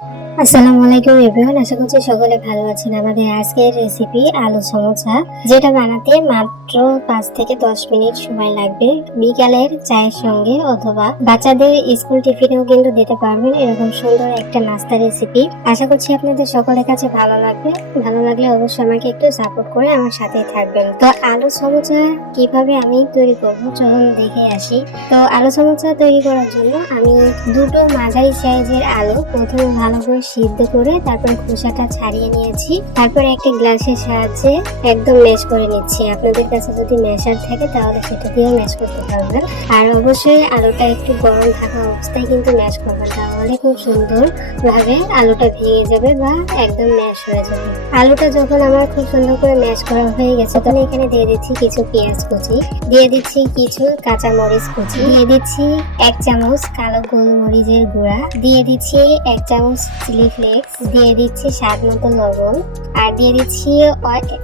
আসসালামু আলাইকুম এভরিওয়ান, আশা করছি সকলে ভালো আছেন। আমাদের আজকের রেসিপি আলু সমোসা, যেটা বানাতে মাত্র 5 থেকে 10 মিনিট সময় লাগবে। বিকালের চায়ের সঙ্গে অথবা বাচ্চাদের স্কুল টিফিনেও কিন্তু দিতে পারবেন। এরকম সুন্দর একটা নাস্তা রেসিপি। আশা করছি আপনাদের সকলের কাছে ভালো লাগবে। ভালো লাগলে অবশ্যই আমাকে একটু সাপোর্ট করে আমার সাথেই থাকবেন। তো আলু সমোসা কিভাবে আমি তৈরি করব চলুন দেখে আসি। তো আলু সমোসা তৈরি করার জন্য আমি দুটো মাঝারি সাইজের আলু প্রথমে ভালো করে সিদ্ধ করে তারপর খোসাটা ছাড়িয়ে নিয়েছি। তারপর একটা গ্লাসের সাহায্যে একদম ম্যাশ করে নিচ্ছি। আপনাদের কাছে যদি ম্যাশার থাকে তাহলে সেটা দিয়েও ম্যাশ করতে পারবেন। আর অবশ্যই আলুটা একটু গরম থাকা অবস্থায় কিন্তু ম্যাশ করবেন, তাহলে খুব সুন্দর ভাবে আলুটা ভেঙে যাবে বা একদম ম্যাশ হয়ে যাবে। আলুটা যখন আমার খুব সুন্দর করে ম্যাশ করা হয়ে গেছে তখন এখানে দিয়ে দিচ্ছি কিছু পেঁয়াজ কুচি, দিয়ে দিচ্ছি কিছু কাঁচা মরিচ কুচি, দিয়ে দিচ্ছি 1 চামচ কালো গোলমরিচের গুঁড়া, দিয়ে দিচ্ছি 1 চামচ চিলি ফ্লেক্স, দিয়ে দিচ্ছি স্বাদ মতো লবণ, আর দিয়ে দিচ্ছি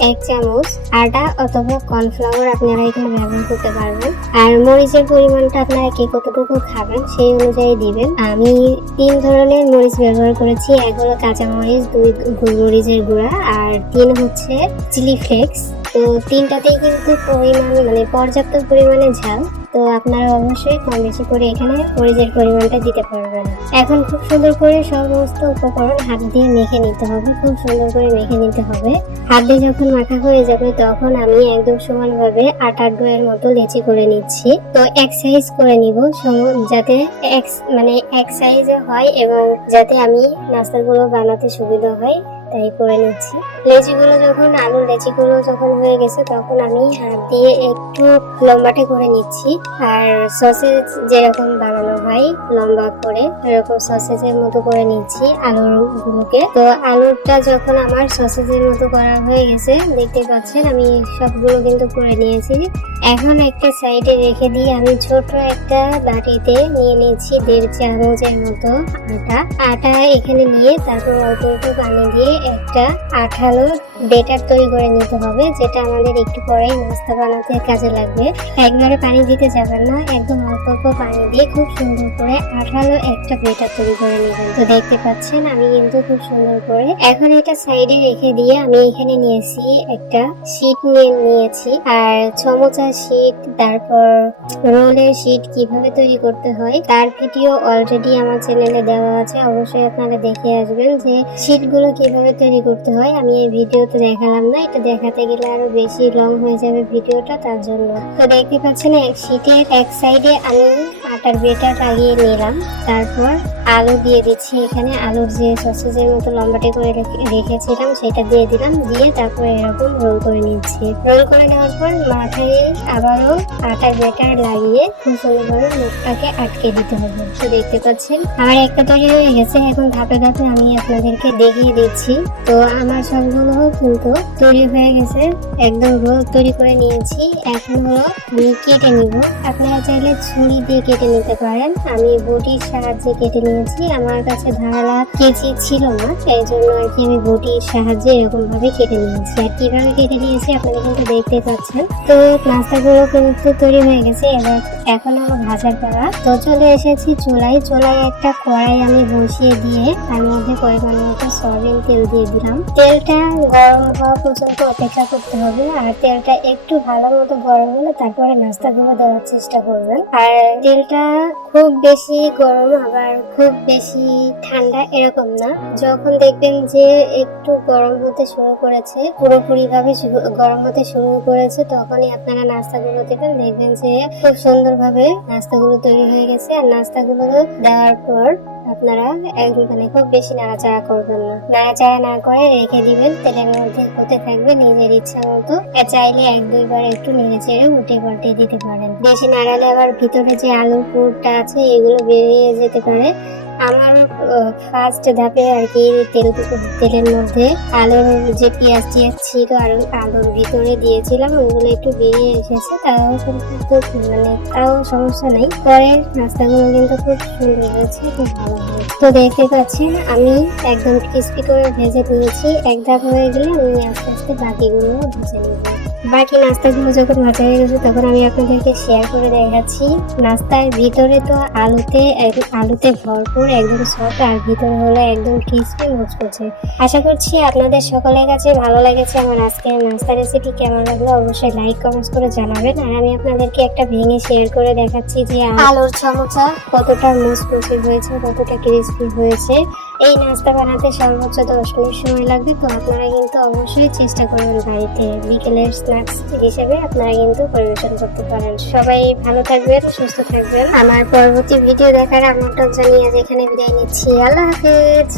1 চামচ আটা অথবা কর্নফ্লাওয়ার আপনারা এখানে ব্যবহার করতে পারবেন। আর মরিচের পরিমাণটা আপনারা কে কতটুকু খাবেন সেই অনুযায়ী দিবেন। আমি 3 ধরনের মরিচ ব্যবহার করেছি। 1 হলো কাঁচা মরিচ, 2 গোলমরিচের গুঁড়া, আর 3 হচ্ছে চিলি ফ্লেক্স। তো 3টাতেই কিন্তু পর্যাপ্ত পরিমাণে ঝাল। তো আপনারা অবশ্যই কম বেশি করে এখানে মরিচের পরিমাণটা দিতে পারবেন। এখন খুব সুন্দর করে সমস্ত উপকরণ হাত দিয়ে মেখে নিতে হবে, খুব সুন্দর করে মেখে নিতে হবে। হাত দিয়ে যখন মাখা হয়ে যাবে তখন আমি একদম সমানভাবে আটার ডোয়ের মতো লেচি করে নিচ্ছি। তো এক সাইজ করে নিব, যাতে এক সাইজে হয় এবং যাতে আমি নাস্তাগুলো বানাতে সুবিধা হয় তাই করে নিচ্ছি। আলুর লেচিগুলো যখন হয়ে গেছে তখন আমি হাত দিয়ে একটু লম্বাটে করে নিচ্ছি। আর সসেজ যেরকম বানানো হয় লম্বা করে, এরকম সসেজের মতো করে নিচ্ছি আলুরগুলোকে। তো আলুটা যখন আমার সসেজের মতো করা হয়ে গেছে, দেখতে পাচ্ছেন আমি সবগুলো কিন্তু করে নিয়েছি। এখন একটা সাইডে রেখে দিয়ে আমি ছোট একটা বাটিতে নিয়ে নিয়েছি 1.5 চামচের মতো আটা এখানে নিয়ে তারপর অল্প অল্প পানি দিয়ে একটা আঠালো বেটার তৈরি করে নিতে হবে, যেটা আমাদের একটু পরেই নাস্তা বানাতে কাজে লাগবে। একবারে পানি দিতে যাবেন না, একদম অল্প অল্প পানি দিয়ে খুব সুন্দর করে আঠালো একটা বেটার তৈরি করে নেবেন। তো দেখতে পাচ্ছেন আমি কিন্তু খুব সুন্দর করে এখন এটা সাইডে রেখে দিয়ে আমি এখানে নিয়েছি একটা শীট নিয়েছি। আর সমোসা শীট, তারপর রোলের শীট কিভাবে তৈরি করতে হয় তার ভিডিও অলরেডি আমার চ্যানেলে দেওয়া আছে, অবশ্যই আপনারা দেখে আসবেন যে শীটগুলো কিভাবে তৈরি করতে হয়। আমি এই ভিডিওতে দেখালাম না, এটা দেখাতে গেলে আরো বেশি লং হয়ে যাবে ভিডিওটা, তার জন্য। তো দেখতে পাচ্ছেন শীটের এক সাইডে আমি আটার বেটার লাগিয়ে নিলাম, তারপর আলু দিয়ে দিচ্ছি। এখানে আলুর যে সসেজের মতো লম্বাটে করে রেখেছিলাম সেটা দিয়ে দিলাম, দিয়ে তারপর এরকম রোল করে নিচ্ছি। রোল করে নেওয়ার পর মাথায় আবারও আটার বেটার লাগিয়ে খুব সুন্দরভাবে মুখটাকে আটকে দিতে হবে। তো দেখতে পাচ্ছেন আমার একটা তৈরি হয়ে গেছে। এখন ধাপে ধাপে আমি আপনাদেরকে দেখিয়ে দিচ্ছি। তো আমার সবগুলো কিন্তু তৈরি হয়ে গেছে, একদম রোল তৈরি করে নিয়েছি। এখন হলো আমি কেটে নিব। আপনারা চাইলে ছুরি দিয়ে কেটে নিতে পারেন, আমি বটির সাহায্যে কেটে নিয়েছি। আমার কাছে ধারালা কেচি ছিল না, এই জন্য আর কি আমি বটির সাহায্যে এরকম ভাবে কেটে নিয়েছি। আর কিভাবে কেটে নিয়েছি আপনারা কিন্তু দেখতে পাচ্ছেন। তো নাস্তাগুলো কিন্তু তৈরি হয়ে গেছে, এখন আমার ভাজার পালা। তো চলে এসেছি চুলায় একটা কড়াই আমি বসিয়ে দিয়ে তার মধ্যে পরিমাণ মতো সয়াবিন তেল দিয়ে দিলাম। তেলটা গরম হওয়া পর্যন্ত অপেক্ষা করতে হবে। আর তেলটা একটু ভালো মতো গরম হলে তারপরে নাস্তাগুলো দেওয়ার চেষ্টা করবেন। আর তেলটা খুব বেশি গরম আবার খুব বেশি ঠান্ডা এরকম না, যখন দেখবেন যে একটু গরম হতে শুরু করেছে, পুরোপুরি ভাবে গরম হতে শুরু করেছে, তখনই আপনারা নাস্তাগুলো দেবেন। দেখবেন যে খুব সুন্দরভাবে নাস্তাগুলো তৈরি হয়ে গেছে। আর নাস্তাগুলো দেওয়ার পর আপনারা খুব বেশি নাড়াচাড়া করবেন না, নাড়াচাড়া না করে রেখে দিবেন। তেলের মধ্যে হতে থাকবে নিজের ইচ্ছা মতো। চাইলে 1-2 বার একটু নেড়ে চেড়ে উল্টে পাল্টে দিতে পারেন। বেশি নাড়ালে আবার ভিতরে যে আলুর পুরটা আছে এগুলো বেরিয়ে যেতে পারে। আমার ফার্স্ট ধাপে আর কি তেলের মধ্যে আলুর যে পেঁয়াজ ছিল আর আলুর ভিতরে দিয়েছিলাম, ওগুলো একটু বেরিয়ে এসেছে। তাও সমস্যা নাই, পরের নাস্তাগুলো কিন্তু খুব সুন্দর হয়েছে, খুব ভালো হয়েছে। তো দেখতে পাচ্ছেন আমি একদম ক্রিস্পি করে ভেজে তুলেছি। এক ধাপ হয়ে গেলে আমি আস্তে আস্তে বাকিগুলো ভেজে নেব। বাকি নাস্তাগুলো যখন ভাজা হয়ে গেছে তখন আমি আপনাদেরকে শেয়ার করে দেখাচ্ছি। নাস্তার ভিতরে তো আলুতে ভরপুর, একদম সফট, আর ভিতরে হলো একদম ক্রিসপি মুচমুচে। আশা করছি আপনাদের সকলের কাছে ভালো লেগেছে আমার আজকের নাস্তা রেসিপি। কেমন লাগলো অবশ্যই লাইক কমেন্টস করে জানাবেন। আর আমি আপনাদেরকে একটা ভেঙে শেয়ার করে দেখাচ্ছি যে আলুর সমোসা কতটা মুচমুচে হয়েছে, কতটা ক্রিসপি হয়েছে। এই নাস্তা বানাতে সর্বোচ্চ 10 মিনিট সময় লাগবে। তো আপনারা কিন্তু অবশ্যই চেষ্টা করবেন বাড়িতে, বিকেলের স্ন্যাক্স হিসেবে আপনারা কিন্তু পরিবেশন করতে পারেন। সবাই ভালো থাকবেন, সুস্থ থাকবেন। আমার পরবর্তী ভিডিও দেখার আমন্ত্রণ জানিয়ে আজ এখানে বিদায় নিচ্ছি। আল্লাহ হাফেজ।